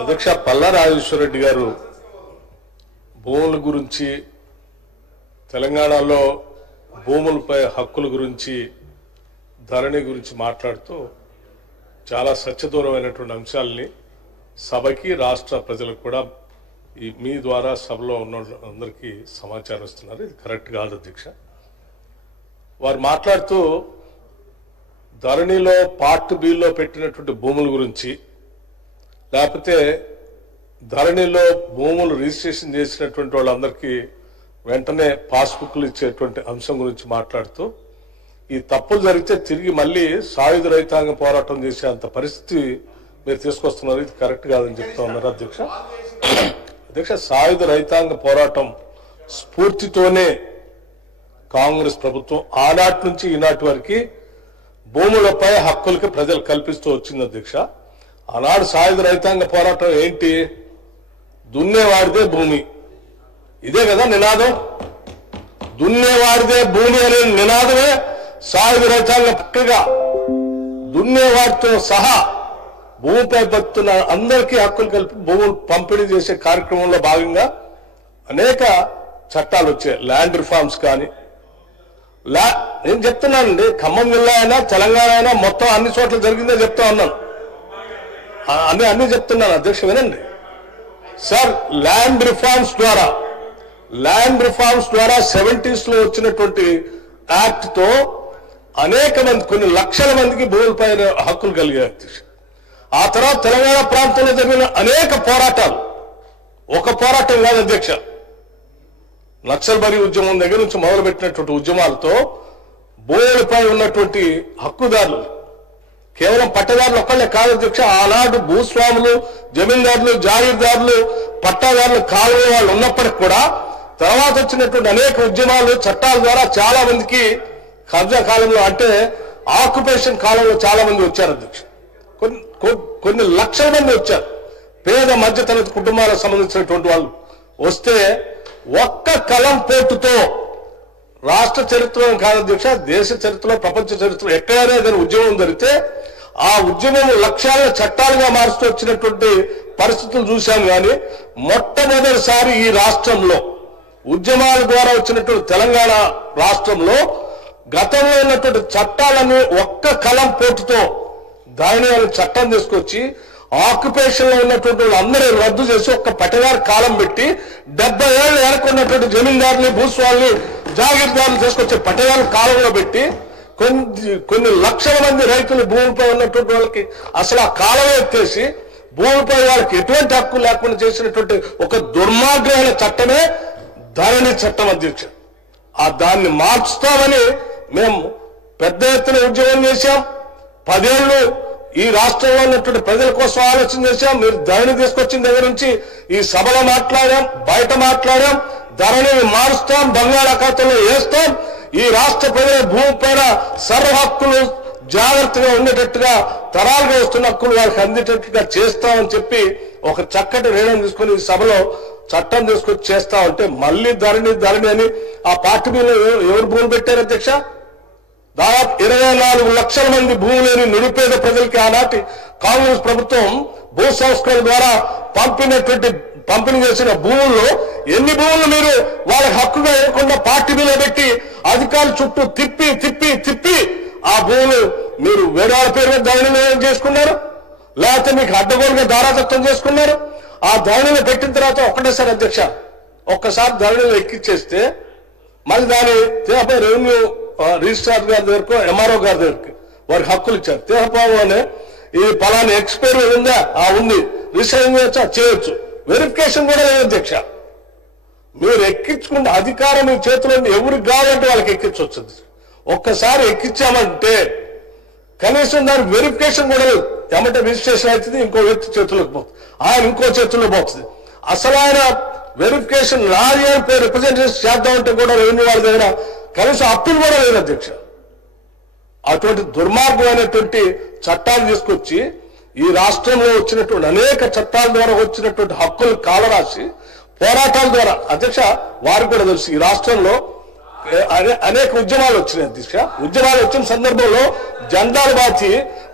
అధ్యక్ష పల్లా రాజేశ్వర రెడ్డి గారు భూముల గురించి తెలంగాణలో భూములపై హక్కుల గురించి ధరణి గురించి మాట్లాడుతూ చాలా సత్యదూరమైనటువంటి అంశాలని సభకి రాష్ట్ర ప్రజలకు కూడా మీ ద్వారా సభలో ఉన్న అందరికీ సమాచారం ఇస్తున్నారు. ఇది కరెక్ట్ కాదు అధ్యక్ష. వారు మాట్లాడుతూ ధరణిలో పార్ట్ బిలో పెట్టినటువంటి భూముల గురించి లేకపోతే ధరణిలో భూములు రిజిస్ట్రేషన్ చేసినటువంటి వాళ్ళందరికీ వెంటనే పాస్బుక్లు ఇచ్చేటువంటి అంశం గురించి మాట్లాడుతూ ఈ తప్పులు జరిగితే తిరిగి మళ్ళీ సాయుధ రైతాంగ పోరాటం చేసే అంత పరిస్థితి మీరు తీసుకొస్తున్నారు. ఇది కరెక్ట్ కాదని చెప్తా ఉన్నారు అధ్యక్ష. అధ్యక్ష, సాయుధ రైతాంగ పోరాటం స్ఫూర్తితోనే కాంగ్రెస్ ప్రభుత్వం ఆనాటి నుంచి ఈనాటి వరకు భూములపై హక్కులకి ప్రజలు కల్పిస్తూ వచ్చింది అధ్యక్ష. ఆనాడు సాయుధ రైతాంగ పోరాటం ఏంటి? దున్నేవాడిదే భూమి, ఇదే కదా నినాదం. దున్నేవాడిదే భూమి అనే నినాదమే సాయుధ రైతాంగ పక్కగా దున్నేవాడితో సహా భూమిపై బతున్న అందరికీ హక్కులు కలిపి భూములు పంపిణీ చేసే కార్యక్రమంలో భాగంగా అనేక చట్టాలు వచ్చాయి. ల్యాండ్ రిఫార్మ్స్ కానీ నేను చెప్తున్నానండి, ఖమ్మం జిల్లా అయినా తెలంగాణ అయినా మొత్తం అన్ని చోట్ల జరిగిందే చెప్తా ఉన్నాను. అన్ని చెప్తున్నాను అధ్యక్ష, వినండి సార్. ల్యాండ్ రిఫార్మ్స్ ద్వారా 70s లో వచ్చినటువంటి యాక్ట్ తో అనేక మంది, కొన్ని లక్షల మందికి భూములపై హక్కులు కలిగాయి అధ్యక్ష. ఆ తర్వాత తెలంగాణ ప్రాంతంలో జరిగిన అనేక పోరాటాలు, ఒక పోరాటం కాదు అధ్యక్ష, నక్సల్బరీ ఉద్యమం దగ్గర నుంచి మొదలుపెట్టినటువంటి ఉద్యమాలతో భూములపై ఉన్నటువంటి హక్కుదారులు కేవలం పట్టదారులు ఒక్కళ్ళే కాదు అధ్యక్ష. ఆనాడు భూస్వాములు, జమీందారులు, జాగీర్దారులు, పట్టాదారులు, కాలువ వాళ్ళు ఉన్నప్పటికి కూడా తర్వాత వచ్చినటువంటి అనేక ఉద్యమాలు, చట్టాల ద్వారా చాలా మందికి కబ్జా కాలంలో అంటే ఆక్యుపేషన్ కాలంలో చాలా మంది వచ్చారు అధ్యక్ష. కొన్ని లక్షల మంది వచ్చారు. పేద మధ్యతరగతి కుటుంబాలకు సంబంధించినటువంటి వాళ్ళు వస్తే ఒక్క కలం పోటుతో రాష్ట్ర చరిత్రలో కాదు అధ్యక్ష, దేశ చరిత్రలో, ప్రపంచ చరిత్రలో ఎక్కడైనా ఏదైనా ఉద్యమం జరిగితే ఆ ఉద్యమం లక్ష్యాలను చట్టాలుగా మారుస్తూ వచ్చినటువంటి పరిస్థితులు చూశాం. కానీ మొట్టమొదటిసారి ఈ రాష్ట్రంలో ఉద్యమాల ద్వారా వచ్చినటువంటి తెలంగాణ రాష్ట్రంలో గతంలో ఉన్నటువంటి చట్టాలను ఒక్క కలం పోటుతో దాని చట్టం తీసుకొచ్చి ఆక్యుపేషన్ లో ఉన్నటువంటి వాళ్ళందరూ రద్దు చేసి ఒక్క పట్టదారు కాలం పెట్టి 70 ఏళ్ళు వెనకున్నటువంటి జమీందారుని, భూస్వాములు, జాగీర్దారులు తీసుకొచ్చే పట్టదారు కాలంలో పెట్టి కొన్ని లక్షల మంది రైతులు భూమిపై ఉన్నటువంటి వాళ్ళకి అసలు ఆ కాలమే ఎత్తేసి భూమిపై వాళ్ళకి ఎటువంటి హక్కు లేకుండా చేసినటువంటి ఒక దుర్మార్గమైన చట్టమే ధరణి చట్టం అధ్యక్ష. దాన్ని మార్చుతామని మేము పెద్ద ఎత్తున ఉద్యమం చేశాం. 10 ఏళ్ళు ఈ రాష్ట్రంలో ఉన్నటువంటి ప్రజల కోసం ఆలోచన చేశాం. మీరు ధరణి తీసుకొచ్చిన దగ్గర నుంచి ఈ సభలో మాట్లాడాం, బయట మాట్లాడాం. ధరణిని మారుస్తాం, బంగాళాఖాతంలో వేస్తాం. ఈ రాష్ట్ర ప్రజల భూమి పైన సర్వ హక్కులు జాగ్రత్తగా ఉండేటట్టుగా, తరాలుగా వస్తున్న హక్కులు వాళ్ళకి అందేటట్టుగా చేస్తామని చెప్పి ఒక చక్కటి నిర్ణయం తీసుకుని ఈ సభలో చట్టం తీసుకొచ్చి చేస్తా ఉంటే మళ్ళీ ధరణి అని ఆ పార్టీ మీద ఎవరు భూములు పెట్టారు అధ్యక్ష? దాదాపు 24 లక్షల మంది భూమి లేని నిరుపేద ప్రజలకి ఆనాటి కాంగ్రెస్ ప్రభుత్వం భూ సంస్కరణ ద్వారా పంపిణీ చేసిన భూముల్లో ఎన్ని భూములు మీరు వాళ్ళకి హక్కుగా ఇవ్వకుండా పార్టీ మీద పెట్టి అధికారుల చుట్టూ తిప్పి ఆ భూములు మీరు వేడాల పేరు మీద ధరణిలో చేసుకున్నారు, లేకపోతే మీకు అడ్డగోలుగా దారాదత్తం చేసుకున్నారు. ఆ ధరణిలో పెట్టిన తర్వాత ఒక్కటేసారి అధ్యక్ష, ఒక్కసారి ధరణిలో ఎక్కిచ్చేస్తే మళ్ళీ దాని తేపై రెవెన్యూ రిజిస్ట్రార్ గారి దగ్గరకు, ఎంఆర్ఓ గారి దగ్గరికి వారికి హక్కులు ఇచ్చారు. తేహపాలోనే ఈ పలానా ఎక్స్పైరీ ఉందా? ఉంది. రిజిస్ట్రేషన్ చేయొచ్చు. వెరిఫికేషన్ కూడా లేదు అధ్యక్ష. మీరు ఎక్కించుకుంటే అధికారం మీ చేతిలో ఎవరికి కావాలంటే వాళ్ళకి ఎక్కించవచ్చు. ఒక్కసారి ఎక్కించామంటే కనీసం దానికి వెరిఫికేషన్ కూడా లేదు. ఏమంటే రిజిస్ట్రేషన్ అవుతుంది, ఇంకో వ్యక్తి చేతుల్లోకి పోతుంది, ఆయన ఇంకో చేతుల్లో పోతుంది. అసలు ఆయన వెరిఫికేషన్ లారీ అని రిప్రజెంటేషన్ చేద్దామంటే కూడా రెవెన్యూ వాళ్ళ దగ్గర కనీసం అప్పులు కూడా లేదు అధ్యక్ష. అటువంటి దుర్మార్గమైనటువంటి చట్టాలు తీసుకొచ్చి ఈ రాష్ట్రంలో వచ్చినటువంటి అనేక చట్టాల ద్వారా వచ్చినటువంటి హక్కులు కాలరాసి పోరాటాల ద్వారా అధ్యక్ష వారికి కూడా తెలుసు. ఈ రాష్ట్రంలో అనేక ఉద్యమాలు వచ్చినాయి అధ్యక్ష. ఉద్యమాలు వచ్చిన సందర్భంలో జెండాలు బాచి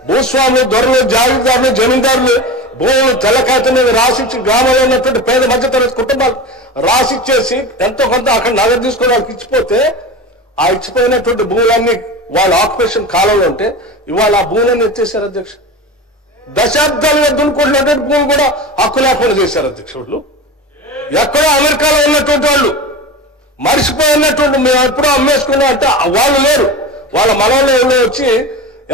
భూస్వాములు, దొరలు, జాగీర్దారులు, జమీందారులు భూములు తెల్లకాయత మీద రాసిచ్చి గ్రామంలో ఉన్నటువంటి పేద మధ్యతరగతి కుటుంబాలు రాసిచ్చేసి ఎంతో కొంత అక్కడ నగదు తీసుకొని వాళ్ళకి ఇచ్చిపోతే ఆ ఇచ్చిపోయినటువంటి భూములన్నీ వాళ్ళ ఆక్యుపేషన్ కాలంలో ఉంటే ఇవాళ ఆ భూములన్నీ ఎత్తేసారు అధ్యక్ష. దశాబ్దాలుగా దున్నుకుంటున్నటువంటి భూములు కూడా హక్కు లేకుండా చేశారు అధ్యక్షుడు. ఎక్కడో అమెరికాలో ఉన్నటువంటి వాళ్ళు మరిచిపోయినటువంటి మేము ఎప్పుడో అమ్మేసుకున్నాం అంటే వాళ్ళు లేరు. వాళ్ళ మనవల్లో వచ్చి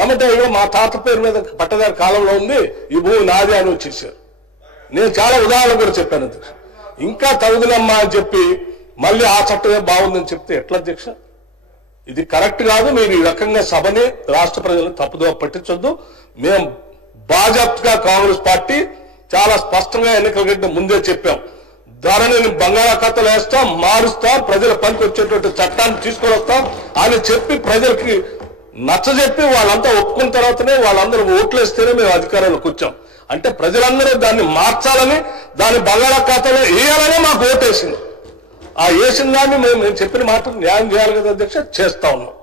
ఏమంటే మా తాత పేరు మీద పట్టదారి కాలంలో ఉంది, ఈ భూమి నాది అని వచ్చేసారు. నేను చాలా ఉదాహరణ కూడా చెప్పాను అధ్యక్ష. ఇంకా తగుదనమ్మా అని చెప్పి మళ్ళీ ఆ చట్టమే బాగుందని చెప్తే ఎట్లా అధ్యక్ష? ఇది కరెక్ట్ కాదు. మీరు ఈ రకంగా సభని రాష్ట్ర ప్రజలను తప్పుదోవ పట్టించొద్దు. మేము బాజాప్తగా కాంగ్రెస్ పార్టీ చాలా స్పష్టంగా ఎన్నికల కంటే ముందే చెప్పాం, ధరని బంగాళాఖాతాలు వేస్తాం, మారుస్తాం, ప్రజల పనికి వచ్చేటువంటి చట్టాన్ని తీసుకొని వస్తాం అని చెప్పి ప్రజలకి నచ్చజెప్పి వాళ్ళంతా ఒప్పుకున్న తర్వాతనే వాళ్ళందరూ ఓట్లు వేస్తేనే మేము అధికారంలోకి వచ్చాం. అంటే ప్రజలందరూ దాన్ని మార్చాలని, దాన్ని బంగాళాఖాతాలో వేయాలనే మాకు ఓటేసింది. ఆ వేసిన దాన్ని మేము చెప్పిన మాట న్యాయం చేయాలి కదా అధ్యక్ష, చేస్తా ఉన్నాం.